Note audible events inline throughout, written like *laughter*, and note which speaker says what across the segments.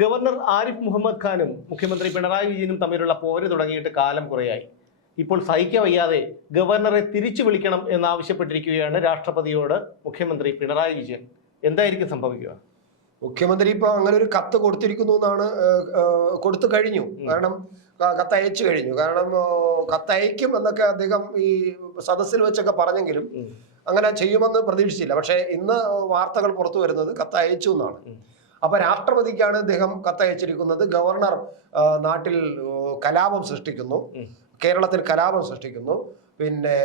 Speaker 1: Governor Arif Muhammad ഖാനും മുഖ്യമന്ത്രി പിണറായി വിജയനും തമ്മിലുള്ള പോര് തുടങ്ങിയിട്ട് കാലം കുറയായി. ഇപ്പോൾ സഹിക്കവയ്യാതെ ഗവർണറെ തിരിച്ചു വിളിക്കണം എന്നാവശ്യപ്പെട്ടിരിക്കുകയാണ് രാഷ്ട്രപതിയോട് മുഖ്യമന്ത്രി പിണറായി വിജയൻ. എന്തായിരിക്കും സംഭവിക്കുക?
Speaker 2: മുഖ്യമന്ത്രി ഇപ്പൊ അങ്ങനെ ഒരു കത്ത് കൊടുത്തിരിക്കുന്നു എന്നാണ് കൊടുത്തു കഴിഞ്ഞു. കാരണം കത്ത് അയച്ചു കഴിഞ്ഞു. കാരണം കത്തയക്കും എന്നൊക്കെ അദ്ദേഹം ഈ സദസ്സിൽ വെച്ചൊക്കെ പറഞ്ഞെങ്കിലും അങ്ങനെ ചെയ്യുമെന്ന് പ്രതീക്ഷിച്ചില്ല. പക്ഷേ ഇന്ന് വാർത്തകൾ പുറത്തു വരുന്നത് കത്ത് അയച്ചു എന്നാണ്. അപ്പൊ രാഷ്ട്രപതിക്കാണ് അദ്ദേഹം കത്തയച്ചിരിക്കുന്നത്. ഗവർണർ നാട്ടിൽ കലാപം സൃഷ്ടിക്കുന്നു. കേരളത്തിൽ കലാപം സൃഷ്ടിക്കുന്നു. പിന്നെ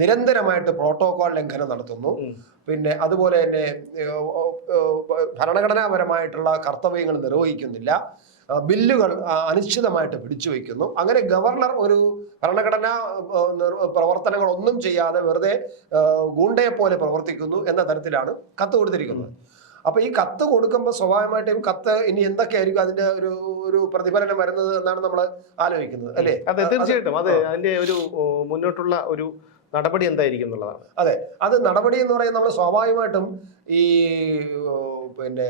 Speaker 2: നിരന്തരമായിട്ട് പ്രോട്ടോകോൾ ലംഘനം നടത്തുന്നു. പിന്നെ അതുപോലെ തന്നെ ഭരണഘടനാപരമായിട്ടുള്ള കർത്തവ്യങ്ങൾ നിർവഹിക്കുന്നില്ല. ബില്ലുകൾ അനിശ്ചിതമായിട്ട് പിടിച്ചു വയ്ക്കുന്നു. അങ്ങനെ ഗവർണർ ഒരു ഭരണഘടനാ പ്രവർത്തനങ്ങളൊന്നും ചെയ്യാതെ വെറുതെ ഗൂണ്ടയെ പോലെ പ്രവർത്തിക്കുന്നു എന്ന തരത്തിലാണ് കത്ത് കൊടുത്തിരിക്കുന്നത്. അപ്പൊ ഈ കത്ത് കൊടുക്കുമ്പോൾ സ്വാഭാവികമായിട്ടും കത്ത് ഇനി എന്തൊക്കെയായിരിക്കും അതിന്റെ ഒരു ഒരു പ്രതിഫലനം വരുന്നത് എന്നാണ് നമ്മൾ ആലോചിക്കുന്നത് അല്ലേ?
Speaker 1: അതെ തീർച്ചയായിട്ടും. അതെ അതിന്റെ ഒരു മുന്നോട്ടുള്ള ഒരു നടപടി എന്തായിരിക്കും എന്നുള്ളതാണ്.
Speaker 2: അതെ അത് നടപടി എന്ന് പറയുന്നത് നമ്മൾ സ്വാഭാവികമായിട്ടും ഈ പിന്നെ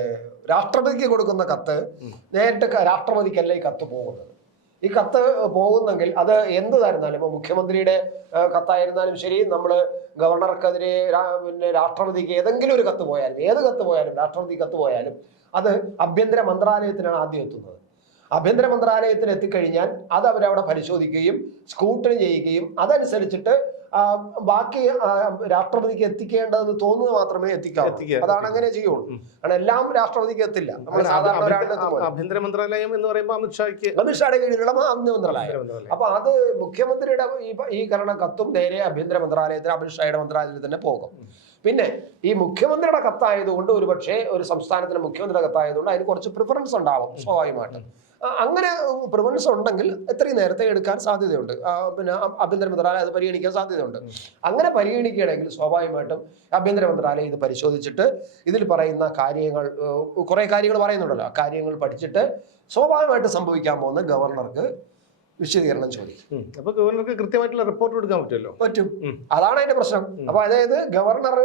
Speaker 2: രാഷ്ട്രപതിക്ക് കൊടുക്കുന്ന കത്ത്. നേരിട്ട് രാഷ്ട്രപതിക്കല്ല ഈ കത്ത് പോകുന്നത്? ഈ കത്ത് പോകുന്നെങ്കിൽ അത് എന്ത് തരുന്നാലും ഇപ്പൊ മുഖ്യമന്ത്രിയുടെ കത്തായിരുന്നാലും ശരി നമ്മൾ ഗവർണർക്കെതിരെ പിന്നെ രാഷ്ട്രപതിക്ക് ഏതെങ്കിലും ഒരു കത്ത് പോയാലും ഏത് കത്ത് പോയാലും രാഷ്ട്രപതി കത്ത് പോയാലും അത് ആഭ്യന്തര മന്ത്രാലയത്തിനാണ് ആദ്യം എത്തുന്നത്. ആഭ്യന്തര മന്ത്രാലയത്തിൽ എത്തിക്കഴിഞ്ഞാൽ അത് അവരവിടെ പരിശോധിക്കുകയും സ്ക്രൂട്ടണി ചെയ്യുകയും അതനുസരിച്ചിട്ട് ബാക്കി രാഷ്ട്രപതിക്ക് എത്തിക്കേണ്ടതെന്ന് തോന്നുന്നത് മാത്രമേ എത്തിക്കാവൂ. അതാണ് അങ്ങനെ ചെയ്യുള്ളൂ. കാരണം എല്ലാം രാഷ്ട്രപതിക്ക് എത്തില്ല.
Speaker 1: ആഭ്യന്തര- മന്ത്രാലയം എന്ന് പറയുമ്പോൾ അമിത്ഷായ്ക്ക്
Speaker 2: അമിത്ഷായുടെ കീഴിലുള്ള ആഭ്യന്തര മന്ത്രാലയം.
Speaker 1: ആഭ്യന്തര മന്ത്രാലയം.
Speaker 2: അപ്പൊ അത് മുഖ്യമന്ത്രിയുടെ ഈ ഈ കരണ കത്തും നേരെ ആഭ്യന്തര മന്ത്രാലയത്തിന് അമിത്ഷായുടെ മന്ത്രാലയത്തിൽ തന്നെ പോകും. പിന്നെ ഈ മുഖ്യമന്ത്രിയുടെ കത്തായതുകൊണ്ട് ഒരു പക്ഷേ ഒരു സംസ്ഥാനത്തിന് മുഖ്യമന്ത്രിയുടെ കത്തായതുകൊണ്ട് അതിന് കുറച്ച് പ്രിഫറൻസ് ഉണ്ടാവും സ്വാഭാവികമായിട്ടും. അങ്ങനെ പ്രിഫറൻസ് ഉണ്ടെങ്കിൽ എത്രയും നേരത്തെ എടുക്കാൻ സാധ്യതയുണ്ട്. പിന്നെ ആഭ്യന്തര മന്ത്രാലയം അത് പരിഗണിക്കാൻ സാധ്യതയുണ്ട്. അങ്ങനെ പരിഗണിക്കുകയാണെങ്കിൽ സ്വാഭാവികമായിട്ടും ആഭ്യന്തര മന്ത്രാലയം ഇത് പരിശോധിച്ചിട്ട് ഇതിൽ പറയുന്ന കാര്യങ്ങൾ കുറെ കാര്യങ്ങൾ പറയുന്നുണ്ടല്ലോ. ആ കാര്യങ്ങൾ പഠിച്ചിട്ട് സ്വാഭാവികമായിട്ട് സംഭവിക്കാൻ പോകുന്ന ഗവർണർക്ക് വിശദീകരണം ചോദിക്കും.
Speaker 1: അപ്പൊ ഗവർണർക്ക് കൃത്യമായിട്ടുള്ള റിപ്പോർട്ട് കൊടുക്കാൻ പറ്റുമല്ലോ?
Speaker 2: പറ്റും. അതാണ് അതിന്റെ പ്രശ്നം. അപ്പൊ അതായത് ഗവർണർ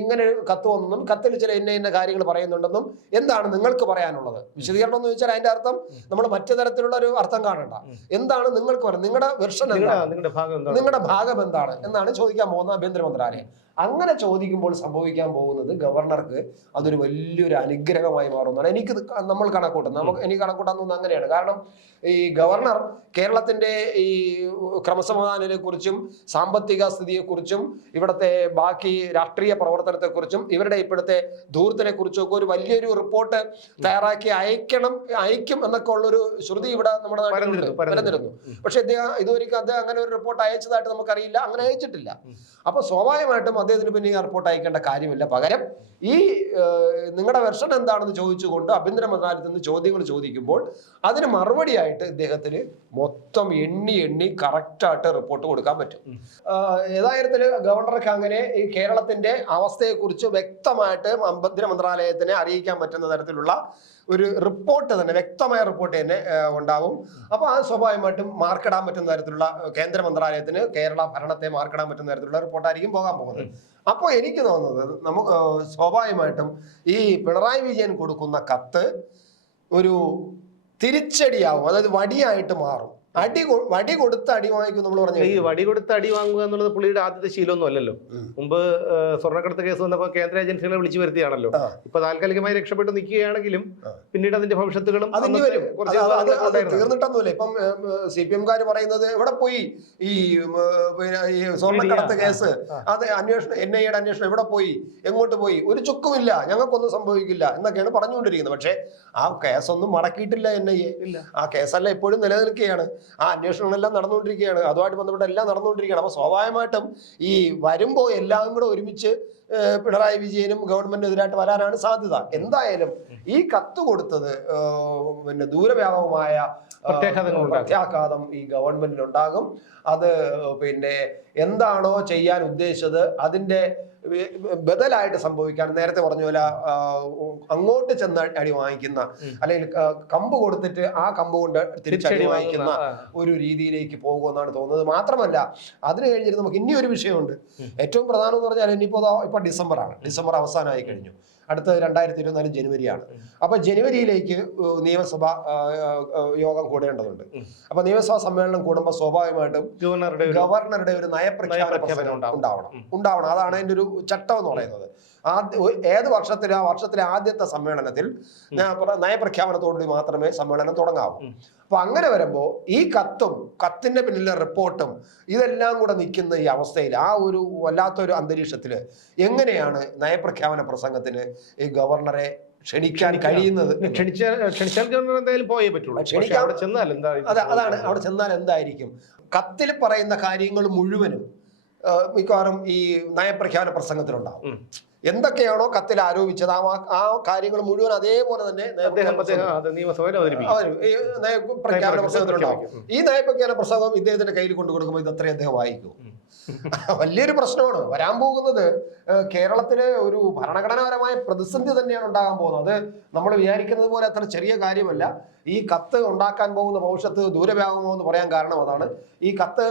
Speaker 2: ഇങ്ങനെ ഒരു കത്ത് വന്നെന്നും കത്തിൽ ചില ഇന്ന ഇന്ന കാര്യങ്ങൾ പറയുന്നുണ്ടെന്നും എന്താണ് നിങ്ങൾക്ക് പറയാനുള്ളത്? വിശദീകരണം എന്ന് വെച്ചാൽ അതിന്റെ അർത്ഥം നമ്മൾ മറ്റു തരത്തിലുള്ള ഒരു അർത്ഥം കാണണ്ട. എന്താണ് നിങ്ങൾക്ക് പറയുന്നത് നിങ്ങളുടെ വെർഷൻ എന്താണ്?
Speaker 1: നിങ്ങളുടെ ഭാഗം എന്താണ്?
Speaker 2: നിങ്ങളുടെ ഭാഗം എന്താണ്? എന്നാണ് ചോദിക്കാൻ പോകുന്നത് ആഭ്യന്തര മന്ത്രാലയം അങ്ങനെ ചോദിക്കുമ്പോൾ സംഭവിക്കാൻ പോകുന്നത് ഗവർണർക്ക് അതൊരു വലിയൊരു അനുഗ്രഹമായി മാറുന്നതാണ്. എനിക്ക് നമ്മൾ കണക്കൂട്ടുന്നത് നമുക്ക് എനിക്ക് കണക്കൂട്ടാൻ തോന്നുന്നത് അങ്ങനെയാണ്. കാരണം ഈ ഗവർണർ കേരളത്തിന്റെ ഈ ക്രമസമാധാനത്തെ കുറിച്ചും സാമ്പത്തിക സ്ഥിതിയെക്കുറിച്ചും ഇവിടുത്തെ ബാക്കി രാഷ്ട്രീയ പ്രവർത്തനത്തെക്കുറിച്ചും ഇവരുടെ ഇപ്പോഴത്തെ ധൂർത്തിനെ കുറിച്ചും ഒക്കെ ഒരു വലിയൊരു റിപ്പോർട്ട് തയ്യാറാക്കി അയക്കണം അയക്കും എന്നൊക്കെ ഉള്ളൊരു ശ്രുതി ഇവിടെ നമ്മുടെ നാട്ടിലുണ്ട്
Speaker 1: പരന്നിരുന്നു,
Speaker 2: പക്ഷെ ഇദ്ദേഹം ഇതുവരെയ്ക്കും അദ്ദേഹം അങ്ങനെ ഒരു റിപ്പോർട്ട് അയച്ചതായിട്ട് നമുക്കറിയില്ല. അങ്ങനെ അയച്ചിട്ടില്ല. അപ്പൊ സ്വാഭാവികമായിട്ടും അദ്ദേഹത്തിന് പിന്നെ ഈ റിപ്പോർട്ട് അയക്കേണ്ട കാര്യമില്ല. പകരം ഈ നിങ്ങളുടെ വെർഷൻ എന്താണെന്ന് ചോദിച്ചുകൊണ്ട് ആഭ്യന്തര മന്ത്രാലയത്തിൽ നിന്ന് ചോദ്യങ്ങൾ ചോദിക്കുമ്പോൾ അതിന് മറുപടിയായിട്ട് ഇദ്ദേഹത്തിന് മൊത്തം എണ്ണി എണ്ണി കറക്റ്റായിട്ട് റിപ്പോർട്ട് കൊടുക്കാൻ പറ്റും. ഏതായിരുന്നാലും ഗവർണർക്ക് അങ്ങനെ ഈ കേരളത്തിന്റെ അവസ്ഥയെക്കുറിച്ച് വ്യക്തമായിട്ട് ആഭ്യന്തര മന്ത്രാലയത്തിനെ അറിയിക്കാൻ പറ്റുന്ന തരത്തിലുള്ള ഒരു റിപ്പോർട്ട് തന്നെ വ്യക്തമായ റിപ്പോർട്ട് തന്നെ ഉണ്ടാവും. അപ്പൊ അത് സ്വാഭാവികമായിട്ടും മാർക്കിടാൻ പറ്റുന്ന തരത്തിലുള്ള കേന്ദ്ര മന്ത്രാലയത്തിന് കേരള ഭരണത്തെ മാർക്കിടാൻ പറ്റുന്ന തരത്തിലുള്ള റിപ്പോർട്ടായിരിക്കും പോകാൻ പോകുന്നത്. അപ്പോൾ എനിക്ക് തോന്നുന്നത് നമുക്ക് സ്വാഭാവികമായിട്ടും ഈ പിണറായി വിജയൻ കൊടുക്കുന്ന കത്ത് ഒരു തിരിച്ചടിയാവും അതായത് വടിയായിട്ട് മാറും. അടി വടി കൊടുത്ത് അടി വാങ്ങിക്കും നമ്മൾ പറഞ്ഞു
Speaker 1: ഈ വടി കൊടുത്ത് അടി വാങ്ങുക എന്നുള്ളത് പുള്ളിയുടെ ആദ്യത്തെ ശീലമൊന്നും അല്ലല്ലോ മുമ്പ് സ്വർണക്കടത്ത് കേസ് വന്നപ്പോൾ കേന്ദ്ര ഏജൻസികളെ വിളിച്ചു വരുത്തിയാണല്ലോ. ഇപ്പൊ താൽക്കാലികമായി രക്ഷപ്പെട്ട് നിൽക്കുകയാണെങ്കിലും പിന്നീട് അതിന്റെ ഭവിഷ്യത്തുകളും.
Speaker 2: തീർന്നിട്ടൊന്നുമില്ല. ഇപ്പം സി പി എംകാർ പറയുന്നത് എവിടെ പോയി ഈ ഉം, പിന്നെ ഈ
Speaker 1: സ്വർണക്കടത്ത്
Speaker 2: കേസ്? അത് അന്വേഷണം എൻ ഐയുടെ അന്വേഷണം എവിടെ പോയി? എങ്ങോട്ട് പോയി? ഒരു ചുക്കുമില്ല. ഞങ്ങൾക്കൊന്നും സംഭവിക്കില്ല എന്നൊക്കെയാണ് പറഞ്ഞുകൊണ്ടിരിക്കുന്നത്. പക്ഷേ ആ കേസൊന്നും മടക്കിയിട്ടില്ല എൻ ഐ എ. ആ കേസല്ല എപ്പോഴും നിലനിൽക്കുകയാണ്. ആ അന്വേഷണങ്ങളെല്ലാം നടന്നുകൊണ്ടിരിക്കുകയാണ്. അതുമായിട്ട് ബന്ധപ്പെട്ട എല്ലാം നടന്നുകൊണ്ടിരിക്കുകയാണ്. അപ്പോൾ സ്വാഭാവികമായിട്ടും ഈ വരുമ്പോൾ എല്ലാം കൂടെ ഒരുമിച്ച് പിണറായി വിജയനും ഗവൺമെന്റിനെതിരായിട്ട് വരാനാണ് സാധ്യത. എന്തായാലും ഈ കത്ത് കൊടുത്തത് പിന്നെ ദൂരവ്യാപകമായ. പ്രത്യാഘാതം ഈ ഗവൺമെന്റിനുണ്ടാകും. അത് പിന്നെ എന്താണോ ചെയ്യാൻ ഉദ്ദേശിച്ചത് അതിന്റെ ബദലായിട്ട് സംഭവിക്കാൻ നേരത്തെ പറഞ്ഞ പോലെ അങ്ങോട്ട് ചെന്ന് അടി വാങ്ങിക്കുന്ന അല്ലെങ്കിൽ കമ്പ് കൊടുത്തിട്ട് ആ കമ്പ് കൊണ്ട് തിരിച്ചടി വാങ്ങിക്കുന്ന ഒരു രീതിയിലേക്ക് പോകുമെന്നാണ് തോന്നുന്നത്. മാത്രമല്ല അതിന് കഴിഞ്ഞിട്ട് നമുക്ക് ഇനി ഒരു വിഷയമുണ്ട് ഏറ്റവും പ്രധാനം എന്ന് പറഞ്ഞാൽ ഇനിയിപ്പോ ദാ ഇപ്പൊ ഡിസംബറാണ് ഡിസംബർ അവസാനമായി കഴിഞ്ഞു. അടുത്ത രണ്ടായിരത്തി ഇരുപത്തിനാല് ജനുവരിയാണ്. അപ്പൊ ജനുവരിയിലേക്ക് നിയമസഭ യോഗം കൂടേണ്ടതുണ്ട്. അപ്പൊ നിയമസഭാ സമ്മേളനം കൂടുമ്പോൾ സ്വാഭാവികമായിട്ടും
Speaker 1: ഗവർണറുടെ ഒരു
Speaker 2: ഗവർണറുടെ ഒരു നയപ്രഖ്യാപന ഉണ്ടാവണം. ഉണ്ടാവണം. അതാണ് അതിന്റെ ഒരു ചട്ടം എന്ന് പറയുന്നത്. ഏത് വർഷത്തിലും ആ വർഷത്തിലെ ആദ്യത്തെ സമ്മേളനത്തിൽ നയപ്രഖ്യാപനത്തോടുകൂടി മാത്രമേ സമ്മേളനം തുടങ്ങാവൂ. അപ്പൊ അങ്ങനെ വരുമ്പോൾ ഈ കത്തും കത്തിന്റെ പിന്നിലെ റിപ്പോർട്ടും ഇതെല്ലാം കൂടെ നിൽക്കുന്ന ഈ അവസ്ഥയിൽ ആ ഒരു വല്ലാത്തൊരു അന്തരീക്ഷത്തിൽ എങ്ങനെയാണ് നയപ്രഖ്യാപന പ്രസംഗത്തിന് ഈ ഗവർണറെ ക്ഷണിക്കാൻ കഴിയുന്നത്
Speaker 1: ക്ഷണിച്ചാൽ ക്ഷണിച്ചാൽ ഗവർണർ എന്തായാലും പോയേ പറ്റുള്ളൂ. അവിടെ ചെന്നാൽ എന്താ
Speaker 2: അതാണ്. അവിടെ ചെന്നാൽ എന്തായിരിക്കും? കത്തിൽ പറയുന്ന കാര്യങ്ങൾ മുഴുവനും മിക്കവാറും ഈ നയപ്രഖ്യാപന പ്രസംഗത്തിലുണ്ടാവും. എന്തൊക്കെയാണോ കത്തിൽ ആരോപിച്ചത്. ആ ആ കാര്യങ്ങൾ മുഴുവൻ അതേപോലെ തന്നെ നയപ്രഖ്യാപന പ്രസംഗത്തിലുണ്ടാവും. ഈ നയപ്രഖ്യാപന പ്രസംഗം ഇദ്ദേഹത്തിന്റെ കയ്യിൽ കൊണ്ടു കൊടുക്കുമ്പോൾ ഇത് അത്രയും അദ്ദേഹം വായിക്കും. *laughs* വലിയൊരു പ്രശ്നമാണ്. വരാൻ പോകുന്നത് കേരളത്തിലെ ഒരു ഭരണഘടനാപരമായ പ്രതിസന്ധി തന്നെയാണ് ഉണ്ടാകാൻ പോകുന്നത്. അത് നമ്മൾ വിചാരിക്കുന്നത് പോലെ അത്ര ചെറിയ കാര്യമല്ല. ഈ കത്ത് ഉണ്ടാക്കാൻ പോകുന്ന ഭവിഷ്യത്ത് ദൂരവ്യാപകമോ എന്ന് പറയാൻ കാരണം അതാണ്. ഈ കത്ത്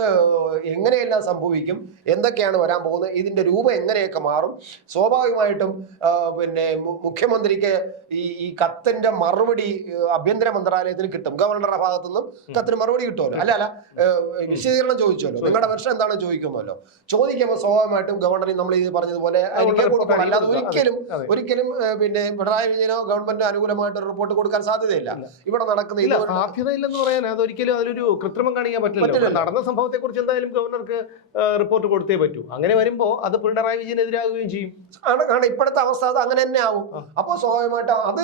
Speaker 2: എങ്ങനെയെല്ലാം സംഭവിക്കും എന്തൊക്കെയാണ് വരാൻ പോകുന്നത് ഇതിന്റെ രൂപം എങ്ങനെയൊക്കെ മാറും സ്വാഭാവികമായിട്ടും പിന്നെ മുഖ്യമന്ത്രിക്ക് ഈ ഈ കത്തിന്റെ മറുപടി ആഭ്യന്തര മന്ത്രാലയത്തിന് കിട്ടും. ഗവർണറുടെ ഭാഗത്തുനിന്നും കത്തിന് മറുപടി കിട്ടുമല്ലോ. അല്ല അല്ല വിശദീകരണം ചോദിച്ചല്ലോ. നിങ്ങളുടെ വെർഷം എന്താണെന്ന് ചോദിക്കുമല്ലോ ചോദിക്കുമ്പോൾ സ്വാഭാവികമായിട്ടും ഗവർണർ നമ്മൾ ഇത് പറഞ്ഞതുപോലെ അല്ലാതെ ഒരിക്കലും ഒരിക്കലും പിന്നെ പിണറായി വിജയനോ ഗവൺമെന്റിനോ അനുകൂലമായിട്ട് ഒരു റിപ്പോർട്ട് കൊടുക്കാൻ സാധ്യതയില്ല. ഇവിടെ നടക്കുന്ന
Speaker 1: സാധ്യതയില്ലെന്ന് പറയാൻ അതൊരിക്കലും അതിലൊരു കൃത്രിമം കാണിക്കാൻ പറ്റില്ല. നടന്ന സംഭവത്തെ കുറിച്ച് എന്തായാലും ഗവർണർക്ക് റിപ്പോർട്ട് കൊടുത്തേ പറ്റൂ. അങ്ങനെ വരുമ്പോ അത് പിണറായി വിജയനെതിരാകുകയും ചെയ്യും.
Speaker 2: ആണ് ഇപ്പോഴത്തെ അവസ്ഥ അത് അങ്ങനെ തന്നെ ആവും. അപ്പോൾ സ്വാഭാവികമായിട്ട് അത്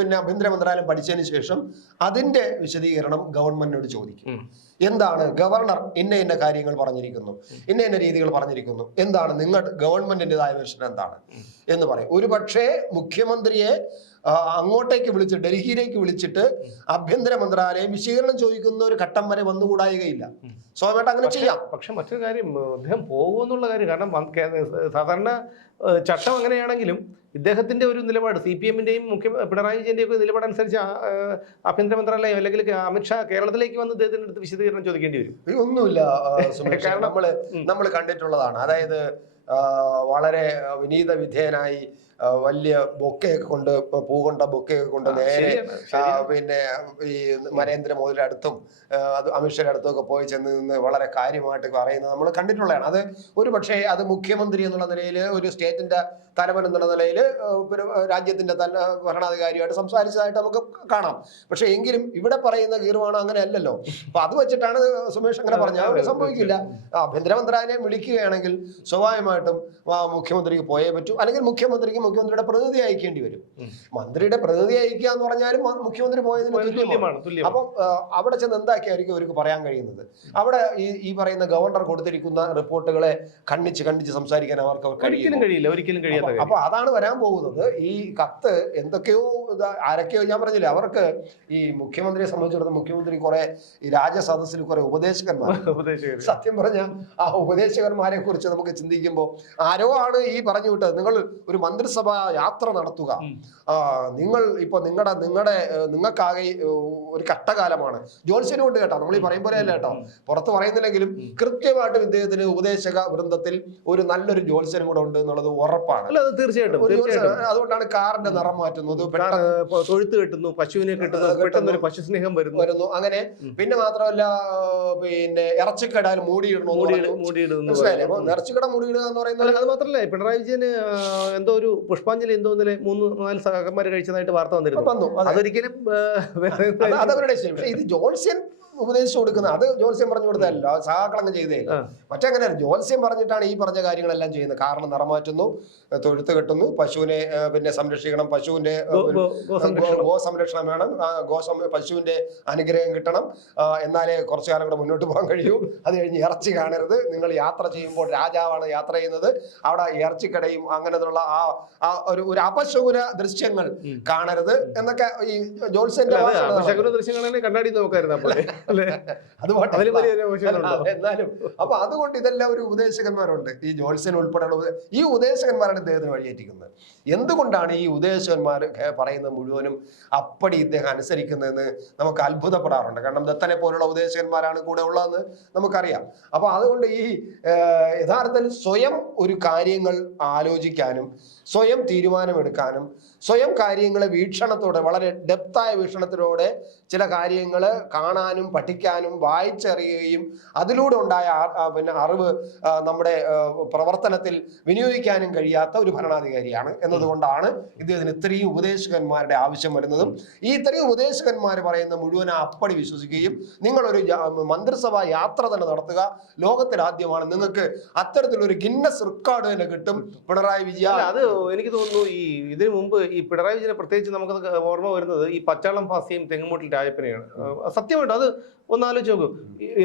Speaker 2: പിന്നെ ആഭ്യന്തര മന്ത്രാലയം പഠിച്ചതിന് ശേഷം അതിന്റെ വിശദീകരണം ഗവൺമെന്റിനോട് ചോദിക്കും. എന്താണ് ഗവർണർ ഇന്ന ഇന്ന കാര്യങ്ങൾ പറഞ്ഞിരിക്കുന്നു. ഇന്ന ഇന്ന രീതികൾ പറഞ്ഞിരിക്കുന്നു. എന്താണ്? നിങ്ങൾ ഗവൺമെന്റിന്റെതായ വെർഷൻ എന്താണ്? എന്ന് പറയും. ഒരു പക്ഷേ മുഖ്യമന്ത്രിയെ അങ്ങോട്ടേക്ക് വിളിച്ച് ഡൽഹിയിലേക്ക് വിളിച്ചിട്ട് ആഭ്യന്തര മന്ത്രാലയം വിശീകരണം ചോദിക്കുന്ന ഒരു ഘട്ടം വരെ വന്നുകൂടായികയില്ല. സ്വാഭാവികമായിട്ട് അങ്ങനെ ചെയ്യാം.
Speaker 1: പക്ഷെ മറ്റൊരു കാര്യം അദ്ദേഹം പോകുമെന്നുള്ള കാര്യം കാരണം സാധാരണ ചട്ടം അങ്ങനെയാണെങ്കിലും ഇദ്ദേഹത്തിന്റെ ഒരു നിലപാട് സി പി എമ്മിന്റെയും മുഖ്യ പിണറായി വിജയന്റെയും ഒക്കെ നിലപാടനുസരിച്ച് ആ, ഏഹ്, ആഭ്യന്തര മന്ത്രാലയം അല്ലെങ്കിൽ അമിത്ഷാ കേരളത്തിലേക്ക് വന്ന് ഇദ്ദേഹത്തിന്റെ അടുത്ത് വിശദീകരണം ചോദിക്കേണ്ടി വരും.
Speaker 2: ഒന്നുമില്ല
Speaker 1: കാരണം- നമ്മൾ
Speaker 2: നമ്മൾ കണ്ടിട്ടുള്ളതാണ്. അതായത് വളരെ വിനീത വിധേയനായി വലിയ ബൊക്കെയൊക്കെ കൊണ്ട് പൂകൊണ്ട ബൊക്കെയൊക്കെ കൊണ്ട് നേരെ. പിന്നെ ഈ നരേന്ദ്രമോദിയുടെ അടുത്തും അത് അമിത്ഷായുടെ അടുത്തും ഒക്കെ പോയി ചെന്ന് നിന്ന് വളരെ കാര്യമായിട്ട് പറയുന്നത് നമ്മൾ കണ്ടിട്ടുള്ളതാണ്. അത് ഒരു പക്ഷേ അത് മുഖ്യമന്ത്രി എന്നുള്ള നിലയിൽ ഒരു സ്റ്റേറ്റിന്റെ തലവൻ എന്നുള്ള നിലയിൽ രാജ്യത്തിന്റെ തല ഭരണാധികാരിയായിട്ട് സംസാരിച്ചതായിട്ട് നമുക്ക് കാണാം. പക്ഷേ എങ്കിലും ഇവിടെ പറയുന്ന ഗീർവാണം അങ്ങനെ അല്ലല്ലോ അപ്പൊ അത് വെച്ചിട്ടാണ് സുമേഷ് അങ്ങനെ പറഞ്ഞത്. അതുകൊണ്ട് സംഭവിക്കില്ല. ആഭ്യന്തര മന്ത്രാലയം വിളിക്കുകയാണെങ്കിൽ സ്വാഭാവികമായിട്ടും മുഖ്യമന്ത്രിക്ക് പോയേ പറ്റൂ. അല്ലെങ്കിൽ മുഖ്യമന്ത്രിക്ക് മുഖ്യമന്ത്രിയുടെ പ്രതിനിധി അയക്കേണ്ടി വരും. മന്ത്രിയുടെ പ്രതിനിധി അയക്കുക എന്ന് പറഞ്ഞാലും മുഖ്യമന്ത്രി പോയതിന് തുല്യമാണ്. അപ്പം അവിടെ ചെന്ന് എന്താക്കിയായിരിക്കും അവർക്ക് പറയാൻ കഴിയുന്നത്? അവിടെ ഈ ഈ പറയുന്ന ഗവർണർ കൊടുത്തിരിക്കുന്ന റിപ്പോർട്ടുകളെ കണ്ണിച്ച് കണ്ണിച്ച് സംസാരിക്കാൻ അവർക്ക് അവർ
Speaker 1: ഒരിക്കലും
Speaker 2: കഴിയും
Speaker 1: കഴിയില്ല ഒരിക്കലും കഴിയാത്ത
Speaker 2: അപ്പൊ- അതാണ് വരാൻ പോകുന്നത്. ഈ കത്ത് എന്തൊക്കെയോ ആരൊക്കെയോ ഞാൻ പറഞ്ഞില്ലേ അവർക്ക് ഈ മുഖ്യമന്ത്രിയെ സംബന്ധിച്ചിടത്തോളം മുഖ്യമന്ത്രി കുറെ ഈ രാജസദസ്സിൽ കുറെ ഉപദേശകന്മാർ *laughs* സത്യം പറഞ്ഞ ആ ഉപദേശകന്മാരെ കുറിച്ച് നമുക്ക് ചിന്തിക്കുമ്പോൾ ആരോ ആണ് ഈ പറഞ്ഞു വിട്ടത്. നിങ്ങൾ ഒരു മന്ത്രിസഭ യാത്ര നടത്തുക. നിങ്ങൾ ഇപ്പൊ നിങ്ങളുടെ നിങ്ങളുടെ നിങ്ങൾക്കാകെ ഒരു കട്ടകാലമാണ് ജോത്സ്യനും ഉണ്ട് കേട്ടോ നമ്മൾ ഈ പറയും പോലെ അല്ല കേട്ടോ പുറത്ത് പറയുന്നില്ലെങ്കിലും കൃത്യമായിട്ട് ഇദ്ദേഹത്തിന് ഉപദേശക വൃന്ദത്തിൽ ഒരു നല്ലൊരു ജ്യോത്സ്യനും കൂടെ ഉണ്ട് എന്നുള്ളത് ഉറപ്പാണ്.
Speaker 1: തീർച്ചയായിട്ടും
Speaker 2: അതുകൊണ്ടാണ് കാറിന്റെ നിറം മാറ്റുന്നത്.
Speaker 1: തൊഴുത്ത് കെട്ടുന്നു പശുവിനെ കെട്ടുന്നു. പെട്ടെന്ന് ഒരു പശു സ്നേഹം വരുന്നു.
Speaker 2: വരുന്നു. അങ്ങനെ പിന്നെ മാത്രമല്ല പിന്നെ ഇറച്ചിക്കടാൽ
Speaker 1: മൂടിയിടുന്നു
Speaker 2: മൂടിയിടുന്നു ഇറച്ചിക്കട മൂടിയിടുക എന്ന് പറയുന്നത്
Speaker 1: അത് മാത്രല്ലേ പിണറായി വിജയന് എന്തോ ഒരു പുഷ്പാഞ്ജലി എന്തോ ഇന്നലെ മൂന്ന് നാല് സഹകന്മാർ കഴിച്ചതായിട്ട് വാർത്ത വന്നിരുന്നു
Speaker 2: വന്നു അതെ.
Speaker 1: അതൊരിക്കലും
Speaker 2: അതവരുടെ ഇത് ജോത്സ്യൻ ഉപദേശിച്ചു കൊടുക്കുന്നത്. അത് ജ്യോത്സ്യം പറഞ്ഞു കൊടുത്തതല്ല. സഹാക്കളങ്ങ് ചെയ്തേ. മറ്റേ ജ്യോത്സ്യം പറഞ്ഞിട്ടാണ് ഈ പറഞ്ഞ കാര്യങ്ങളെല്ലാം ചെയ്യുന്നത്. കാരണം നിറമാറ്റുന്നു തൊഴുത്ത് കെട്ടുന്നു പശുവിനെ പിന്നെ സംരക്ഷിക്കണം പശുവിന്റെ
Speaker 1: ഗോ- സംരക്ഷണം.
Speaker 2: വേണം. ഗോസം ഗോ പശുവിന്റെ അനുഗ്രഹം കിട്ടണം. എന്നാലേ കുറച്ചു കാലം കൂടെ മുന്നോട്ട് പോകാൻ കഴിയൂ. അത് കഴിഞ്ഞ് ഇറച്ചി കാണരുത്. നിങ്ങൾ യാത്ര ചെയ്യുമ്പോൾ രാജാവാണ് യാത്ര ചെയ്യുന്നത്. അവിടെ ഇറച്ചിക്കടയും അങ്ങനെയുള്ള ആ ഒരു ഒരു അപശകുന ദൃശ്യങ്ങൾ കാണരുത് എന്നൊക്കെ ഈ ജോത്സ്യന്റെ
Speaker 1: ദൃശ്യങ്ങളെ കണ്ണാടി നോക്കായിരുന്നു അപ്പോൾ
Speaker 2: അത് എന്നാലും. അപ്പൊ അതുകൊണ്ട് ഇതെല്ലാം ഒരു ഉപദേശകന്മാരുണ്ട് ഈ ജോത്സ്യൻ ഉൾപ്പെടെയുള്ള ഈ ഉപദേശകന്മാരാണ് ഇദ്ദേഹത്തിന് വഴിയേറ്റിക്കുന്നത് എന്തുകൊണ്ടാണ് ഈ ഉപദേശകന്മാർ പറയുന്നത് മുഴുവനും അപ്പടി ഇദ്ദേഹം അനുസരിക്കുന്നതെന്ന് നമുക്ക് അത്ഭുതപ്പെടാറുണ്ട്. കാരണം ദത്തനെ പോലുള്ള ഉപദേശകന്മാരാണ് കൂടെ ഉള്ളതെന്ന് നമുക്കറിയാം. അപ്പൊ അതുകൊണ്ട് ഈ യഥാർത്ഥത്തിൽ സ്വയം ഒരു കാര്യങ്ങൾ ആലോചിക്കാനും സ്വയം തീരുമാനമെടുക്കാനും സ്വയം കാര്യങ്ങളെ വീക്ഷണത്തോടെ വളരെ ഡെപ്തായ വീക്ഷണത്തിലൂടെ ചില കാര്യങ്ങൾ കാണാനും പഠിക്കാനും വായിച്ചറിയുകയും അതിലൂടെ ഉണ്ടായ പിന്നെ അറിവ് നമ്മുടെ പ്രവർത്തനത്തിൽ വിനിയോഗിക്കാനും കഴിയാത്ത ഒരു ഭരണാധികാരിയാണ് എന്നതുകൊണ്ടാണ് ഇദ്ദേഹത്തിന് ഇത്രയും ഉപദേശകന്മാരുടെ ആവശ്യം വരുന്നതും. ഈ ഇത്രയും ഉപദേശകന്മാർ പറയുന്ന മുഴുവൻ അപ്പടി വിശ്വസിക്കുകയും നിങ്ങളൊരു മന്ത്രിസഭാ യാത്ര തന്നെ നടത്തുക. ലോകത്തിൽ ആദ്യമാണ്. നിങ്ങൾക്ക് അത്തരത്തിലൊരു ഗിന്നസ് റെക്കോർഡ് തന്നെ കിട്ടും. പിണറായി വിജയ
Speaker 1: അത് എനിക്ക് തോന്നുന്നു ഈ ഇതിനു മുമ്പ് ഈ പിണറായി വിജയനെ പ്രത്യേകിച്ച് നമുക്ക് ഓർമ്മ വരുന്നത് ഈ പച്ചാളം ഫാസിയും തെങ്ങുമൂട്ടിൽ രാജപ്പനെയാണ്. സത്യമായിട്ട് അത് ഒന്നാലോചിച്ച് നോക്കും.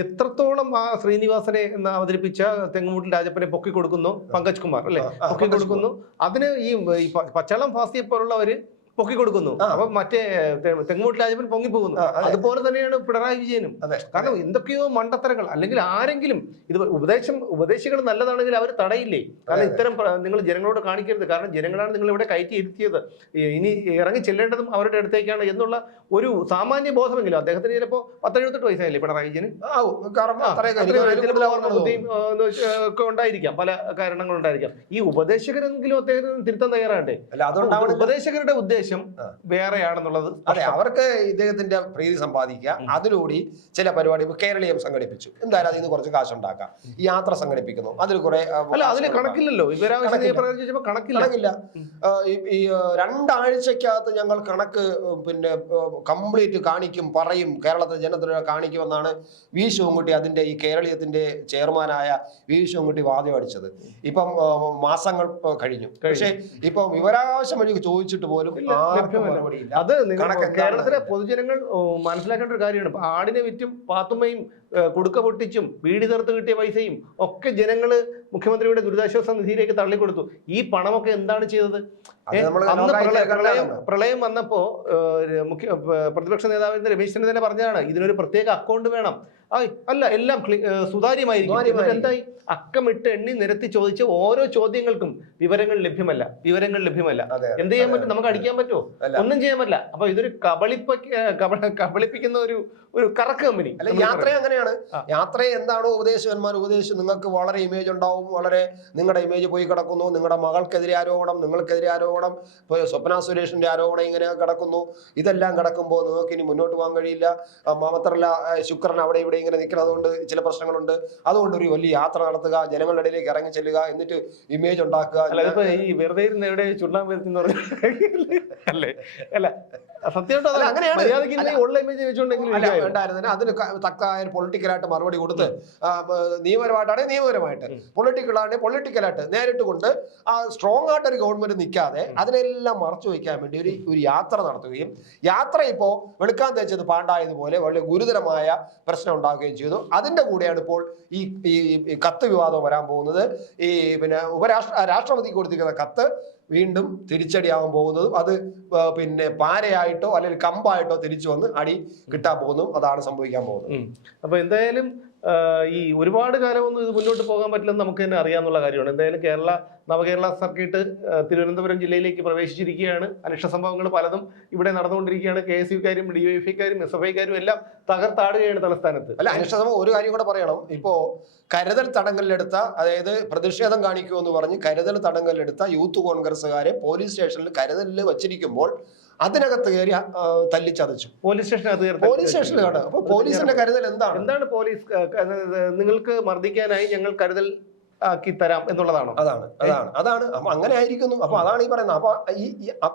Speaker 1: എത്രത്തോളം ആ ശ്രീനിവാസനെ എന്ന് അവതരിപ്പിച്ച തെങ്ങുമൂട്ടിൽ രാജപ്പനെ പൊക്കി കൊടുക്കുന്നു പങ്കജ് കുമാർ അല്ലെ? പൊക്കി കൊടുക്കുന്നു അതിന് ഈ ഈ പച്ചാളം ഫാസിയെ പോലുള്ളവര് പൊക്കി കൊടുക്കുന്നു. അപ്പൊ മറ്റേ തെങ്ങോട്ട് രാജപ്പൻ പൊങ്ങി പോകുന്നു അതുപോലെ തന്നെയാണ് പിണറായി വിജയനും. കാരണം എന്തൊക്കെയോ മണ്ടത്തരങ്ങൾ. അല്ലെങ്കിൽ ആരെങ്കിലും ഇത് ഉപദേശം ഉപദേശികൾ നല്ലതാണെങ്കിൽ അവർ തടയില്ലേ? കാരണം ഇത്തരം നിങ്ങൾ ജനങ്ങളോട് കാണിക്കരുത്. കാരണം ജനങ്ങളാണ് നിങ്ങൾ ഇവിടെ കയറ്റി ഇരുത്തിയത്. ഇനി ഇറങ്ങി ചെല്ലേണ്ടതും അവരുടെ അടുത്തേക്കാണ് എന്നുള്ള ഒരു സാമാന്യ ബോധമെങ്കിലും. അദ്ദേഹത്തിന് ചിലപ്പോൾ പത്തെഴുപത്തെട്ട് വയസ്സായില്ലേ പിണറായി വിജയന്? ബുദ്ധിയും ഒക്കെ ഉണ്ടായിരിക്കാം. പല കാരണങ്ങളുണ്ടായിരിക്കാം. ഈ ഉപദേശകരെങ്കിലും അദ്ദേഹത്തിന് തിരുത്താൻ
Speaker 2: തയ്യാറാണ്ടേ
Speaker 1: ഉപദേശകരുടെ ഉദ്ദേശം
Speaker 2: ആ.
Speaker 1: വേറെയാണെന്നുള്ളത്
Speaker 2: അതെ അവർക്ക് ഇദ്ദേഹത്തിന്റെ പ്രീതി സമ്പാദിക്കുക. അതിലൂടെ ചില പരിപാടി കേരളീയം സംഘടിപ്പിച്ചു. എന്തായാലും അതിൽ നിന്ന് കുറച്ച് കാശുണ്ടാക്കാം. ഉണ്ടാക്കാം യാത്ര സംഘടിപ്പിക്കുന്നു. അതിൽ കുറെ
Speaker 1: അല്ല അതിന് കണക്കില്ലല്ലോ.
Speaker 2: കണക്കില്ല. ഈ- രണ്ടാഴ്ചക്കകത്ത് ഞങ്ങൾ കണക്ക് പിന്നെ കംപ്ലീറ്റ് കാണിക്കും പറയും. കേരളത്തിലെ ജനത്തിനെ കാണിക്കുമെന്നാണ് വി ശിവൻകുട്ടി അതിന്റെ ഈ കേരളീയത്തിന്റെ ചെയർമാനായ വി ശിവൻകുട്ടി വാദ്യം അടിച്ചത്. ഇപ്പം മാസങ്ങൾ കഴിഞ്ഞു. പക്ഷേ ഇപ്പം വിവരാവകാശം വഴി ചോദിച്ചിട്ട് പോലും
Speaker 1: ലഭ്യമല്ല. അത് കേരളത്തിലെ. പൊതുജനങ്ങൾ മനസ്സിലാക്കേണ്ട ഒരു കാര്യമാണ് ഇപ്പൊ ആടിനെ വിറ്റും പാത്തുമ്മയും കൊടുക്ക കുടുക്ക പൊട്ടിച്ചും വീടി തീർത്ത് കിട്ടിയ പൈസയും ഒക്കെ ജനങ്ങൾ മുഖ്യമന്ത്രിയുടെ ദുരിതാശ്വാസ നിധിയിലേക്ക് തള്ളിക്കൊടുത്തു. ഈ പണമൊക്കെ എന്താണ് ചെയ്തത്? അന്ന് പ്രളയം പ്രളയം
Speaker 2: കണ്ടതാണ്.
Speaker 1: വന്നപ്പോ മുഖ്യ പ്രതിപക്ഷ നേതാവിന്റെ രമേശ് ചെന്നിത്തല പറഞ്ഞതാണ് ഇതിനൊരു പ്രത്യേക അക്കൗണ്ട് വേണം. അല്ല എല്ലാം സുതാര്യമായിരിക്കും. എന്തായി? അക്കമിട്ട് എണ്ണി നിരത്തി ചോദിച്ച ഓരോ ചോദ്യങ്ങൾക്കും വിവരങ്ങൾ ലഭ്യമല്ല വിവരങ്ങൾ ലഭ്യമല്ല. എന്ത് ചെയ്യാൻ പറ്റും? നമുക്ക് അടിക്കാൻ പറ്റുമോ? ഒന്നും ചെയ്യാൻ പറ്റില്ല. അപ്പൊ ഇതൊരു കബളിപ്പ കബളിപ്പിക്കുന്ന ഒരു ഒരു കറക്ക് കമ്പനി.
Speaker 2: അല്ല യാത്ര അങ്ങനെയാണ്. യാത്ര എന്താണോ ഉപദേശകന്മാർ ഉപദേശം നിങ്ങൾക്ക് വളരെ ഇമേജ് ഉണ്ടാവും. വളരെ നിങ്ങളുടെ ഇമേജ് പോയി കിടക്കുന്നു. നിങ്ങളുടെ മകൾക്കെതിരെ ആരോപണം നിങ്ങൾക്കെതിരെ ആരോപണം ഇപ്പോൾ സ്വപ്ന സുരേഷിന്റെ ആരോപണം ഇങ്ങനെ കിടക്കുന്നു. ഇതെല്ലാം കിടക്കുമ്പോൾ നിങ്ങൾക്ക് ഇനി മുന്നോട്ട് പോകാൻ കഴിയില്ല. മാത്രമല്ല ശുക്രൻ അവിടെ ഇവിടെ ഇങ്ങനെ നിൽക്കുന്നതുകൊണ്ട് ചില പ്രശ്നങ്ങളുണ്ട്. അതുകൊണ്ട് ഒരു വലിയ യാത്ര നടത്തുക ജനങ്ങളുടെ ഇടയിലേക്ക് ഇറങ്ങി ചെല്ലുക എന്നിട്ട് ഇമേജ് ഉണ്ടാക്കുക.
Speaker 1: ഈ വെറുതെ ഇരുന്ന് എവിടെ ചുണ്ണാമ്പ് വരുത്തുന്ന അല്ലേ? അല്ല,
Speaker 2: അങ്ങനെയാണ്. അതിന് തക്കായ പൊളിറ്റിക്കലായിട്ട് മറുപടി കൊടുത്ത് നിയമപരമായിട്ടാണെങ്കിൽ നിയമപരമായിട്ട്. പൊളിറ്റിക്കലാണെങ്കിൽ പൊളിറ്റിക്കലായിട്ട് നേരിട്ട് കൊണ്ട് ആ സ്ട്രോങ് ആയിട്ട് ഒരു ഗവൺമെന്റ് നിൽക്കാതെ അതിനെല്ലാം മറച്ചു വയ്ക്കാൻ വേണ്ടി ഒരു ഒരു യാത്ര നടത്തുകയും യാത്ര ഇപ്പോൾ വെളുക്കാൻ തേച്ചത് പാണ്ടായതുപോലെ വളരെ ഗുരുതരമായ പ്രശ്നം ഉണ്ടാക്കുകയും ചെയ്തു. അതിന്റെ കൂടെയാണ് ഇപ്പോൾ ഈ ഈ കത്ത് വിവാദം വരാൻ പോകുന്നത്. ഈ പിന്നെ ഉപരാഷ്ട്ര രാഷ്ട്രപതിക്ക് കൊടുത്തിരിക്കുന്ന കത്ത് വീണ്ടും തിരിച്ചടിയാകാൻ പോകുന്നതും അത് പിന്നെ പാരയായിട്ടോ അല്ലെങ്കിൽ കമ്പായിട്ടോ തിരിച്ചു വന്ന് അടി കിട്ടാൻ പോകുന്നതും അതാണ് സംഭവിക്കാൻ പോകുന്നത്.
Speaker 1: അപ്പൊ എന്തായാലും ഈ ഒരുപാട് കാലമൊന്നും ഇത് മുന്നോട്ട് പോകാൻ പറ്റില്ലെന്ന് നമുക്ക് തന്നെ അറിയാമെന്നുള്ള കാര്യമാണ്. എന്തായാലും കേരള നവകേരള സർക്കിട്ട് തിരുവനന്തപുരം ജില്ലയിലേക്ക് പ്രവേശിച്ചിരിക്കുകയാണ്. അനിഷ്ട സംഭവങ്ങൾ പലതും ഇവിടെ നടന്നുകൊണ്ടിരിക്കുകയാണ്. കെ എസ് യുക്കാരും ഡി വൈ എഫ്ഐക്കാരും എസ് എഫ് ഐക്കാരും എല്ലാം തകർത്താടുകയാണ് തലസ്ഥാനത്ത്.
Speaker 2: അല്ല അനിഷ്ട സംഭവം ഒരു കാര്യം കൂടെ പറയണം. ഇപ്പോ കരുതൽ തടങ്കലിലെടുത്ത അതായത് പ്രതിഷേധം കാണിക്കുമെന്ന് പറഞ്ഞ് കരുതൽ തടങ്കലിലെടുത്ത യൂത്ത് കോൺഗ്രസ്സുകാരെ പോലീസ് സ്റ്റേഷനിൽ കരുതലിൽ വച്ചിരിക്കുമ്പോൾ അതിനകത്ത് കയറി തല്ലി തല്ലിച്ചതച്ചു
Speaker 1: പോലീസ് സ്റ്റേഷനകത്ത്
Speaker 2: പോലീസ് സ്റ്റേഷനിൽ കേട്ടോ അപ്പൊ പോലീസിന്റെ കരുതൽ എന്താണ്?
Speaker 1: എന്താണ് പോലീസ് നിങ്ങൾക്ക് മർദ്ദിക്കാനായി ഞങ്ങൾ കരുതൽ ആക്കി തരാം എന്നുള്ളതാണോ?
Speaker 2: അതാണ് അതാണ് അതാണ്. അപ്പൊ അങ്ങനെ ആയിരിക്കുന്നു. അപ്പൊ അതാണ് ഈ പറയുന്നത്. അപ്പൊ ഈ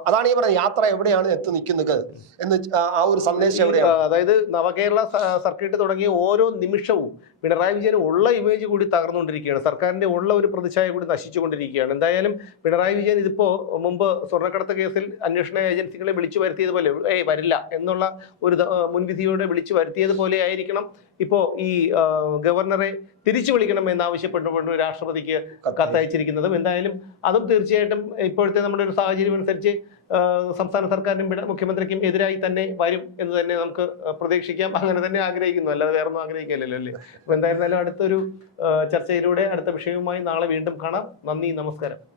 Speaker 2: അതാണ് ഈ പറയുന്നത് യാത്ര എവിടെയാണ് എത്തി നിൽക്കുന്നത് എന്ന് ആ- ഒരു സന്ദേശം എവിടെയാണ്?
Speaker 1: അതായത് നവകേരള സർക്യൂട്ട് സർക്കിട്ട് തുടങ്ങിയ ഓരോ നിമിഷവും പിണറായി വിജയൻ ഉള്ള ഇമേജ് കൂടി തകർന്നുകൊണ്ടിരിക്കുകയാണ്. സർക്കാരിന്റെ ഉള്ള ഒരു പ്രതിച്ഛായ കൂടി നശിച്ചുകൊണ്ടിരിക്കുകയാണ്. എന്തായാലും പിണറായി വിജയൻ ഇതിപ്പോ മുമ്പ് സ്വർണക്കടത്ത് കേസിൽ അന്വേഷണ ഏജൻസികളെ വിളിച്ചു വരുത്തിയതുപോലെ ഏയ് വരില്ല എന്നുള്ള ഒരു മുൻവിധിയോടെ വിളിച്ചു വരുത്തിയതുപോലെ ആയിരിക്കണം. ഇപ്പോ ഈ ഗവർണറെ തിരിച്ചു വിളിക്കണം എന്നാവശ്യപ്പെട്ടുകൊണ്ട് രാഷ്ട്രപതിക്ക് കത്തയച്ചിരിക്കുന്നതും. എന്തായാലും അതും തീർച്ചയായിട്ടും ഇപ്പോഴത്തെ നമ്മുടെ ഒരു സാഹചര്യം അനുസരിച്ച് സംസ്ഥാന സർക്കാരിനും മുഖ്യമന്ത്രിക്കും എതിരായി തന്നെ വരും എന്ന് തന്നെ നമുക്ക് പ്രതീക്ഷിക്കാം. അങ്ങനെ തന്നെ ആഗ്രഹിക്കുന്നു. അല്ലാതെ വേറൊന്നും ആഗ്രഹിക്കില്ലല്ലോ അല്ലേ? അപ്പൊ എന്തായിരുന്നാലും അടുത്തൊരു ചർച്ചയിലൂടെ അടുത്ത വിഷയവുമായി നാളെ വീണ്ടും കാണാം. നന്ദി നമസ്കാരം.